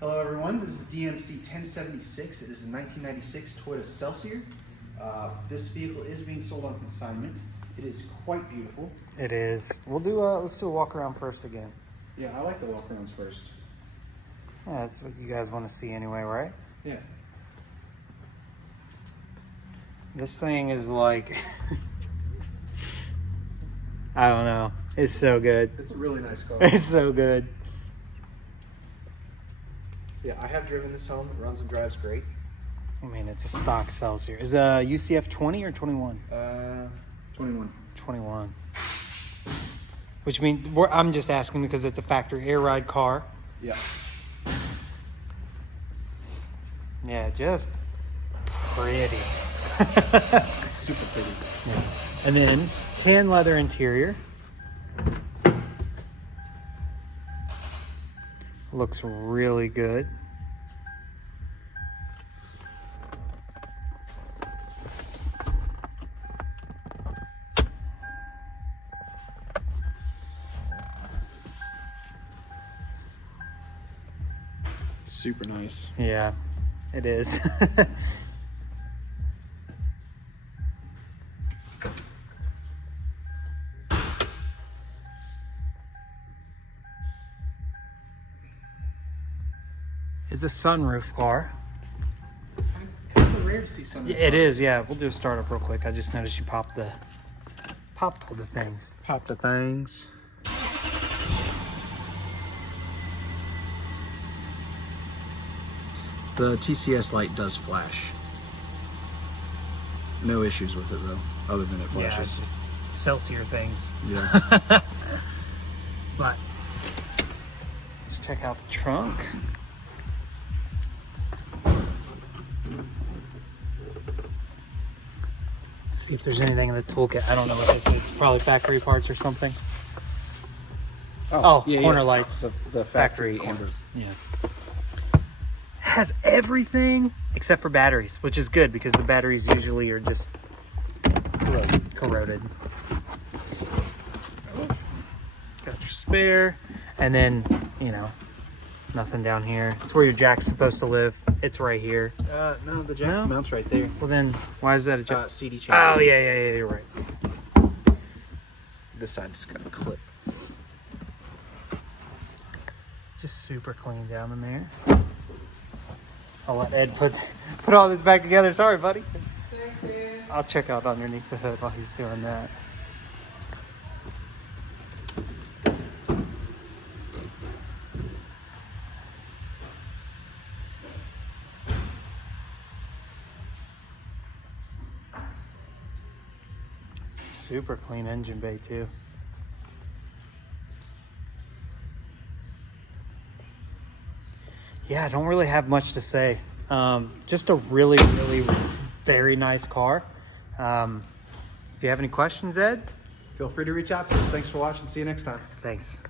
Hello everyone, this is DMC1076. It is a 1996 Toyota Celsior. This vehicle is being sold on consignment. It is quite beautiful. It is. We'll do let's do a walk around first again. Yeah, I like the walk-arounds first. Yeah, that's what you guys want to see anyway, right? Yeah. This thing is like, I don't know. It's so good. It's a really nice car. It's so good. Yeah, I have driven this home. It runs and drives great. I mean, it's a stock Celsior. Is it a UCF20 or 21? 21. 21. Which means, I'm just asking because it's a factory air ride car. Yeah. Yeah, just pretty. Super pretty. Yeah. And then tan leather interior. Looks really good. Super nice. Yeah, it is. It's a sunroof car. Kind of rare to see something. It is, yeah. We'll do a startup real quick. I just noticed you popped all the things. Pop the things. The TCS light does flash. No issues with it though, other than it Yeah, flashes. it's just Celsior things. Yeah. But let's check out the trunk. See if there's anything in the toolkit. I don't know what this is. Probably factory parts or something. Oh, corner lights. The factory corner. amber. Yeah. Has everything except for batteries, which is good because the batteries usually are just corroded. Got your spare, and then, you know, nothing down here. It's where your jack's supposed to live. It's right here. No, the jack mounts right there. Well then, why is that a jack? CD channel. Oh, yeah, you're right. This side's got a clip. Just super clean down in there. I'll let Ed put all this back together. Sorry, buddy. I'll check out underneath the hood while he's doing that. Super clean engine bay too. Yeah, I don't really have much to say. Just a really, really, very nice car. If you have any questions, Ed? Feel free to reach out to us. Thanks for watching. See you next time. Thanks.